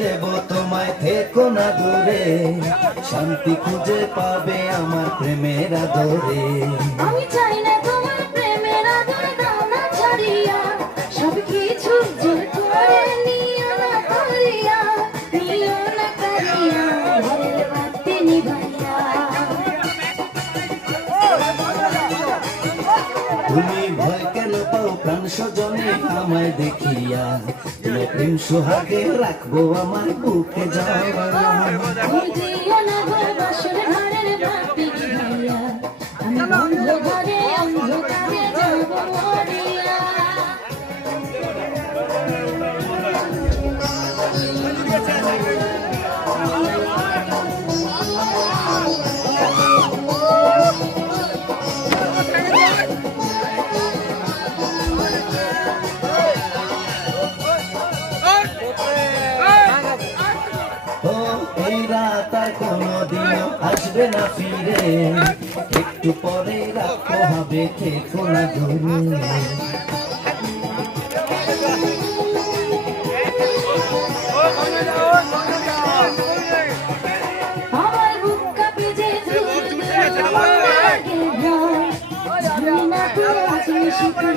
দেব তোমায়, থেকো না দূরে, শান্তি খুঁজে পাবে আমার প্রেমের আদরে। আমি চাই না তোমার প্রেমের আদরে, দাও না ছাড়িয়া, সব কিছু জোর করে নিও না করিয়া, নিও না করিয়া, ঘরের বাতি নিভাইয়া। তুমি ভয় কেন পাও প্রাণ স্বজনে আমায় দেখিয়া, তোমার প্রেম সোহাগে রাখবো আমার বুকে জড়াইয়া। দিও না গো বাসর ঘরের বাতি নিভাইয়া, আমি অন্ধকারে অন্ধকারে যাব মরিয়া। ও এই রাত আর কোনোদিনও আসবে না ফিরে, একটু পরে রাখতে হবে, থেকো না দূরে। আমার বুক কাঁপে যে ধুক ধুক লাগে ভয়, জানি না তুই আজ নিশিতে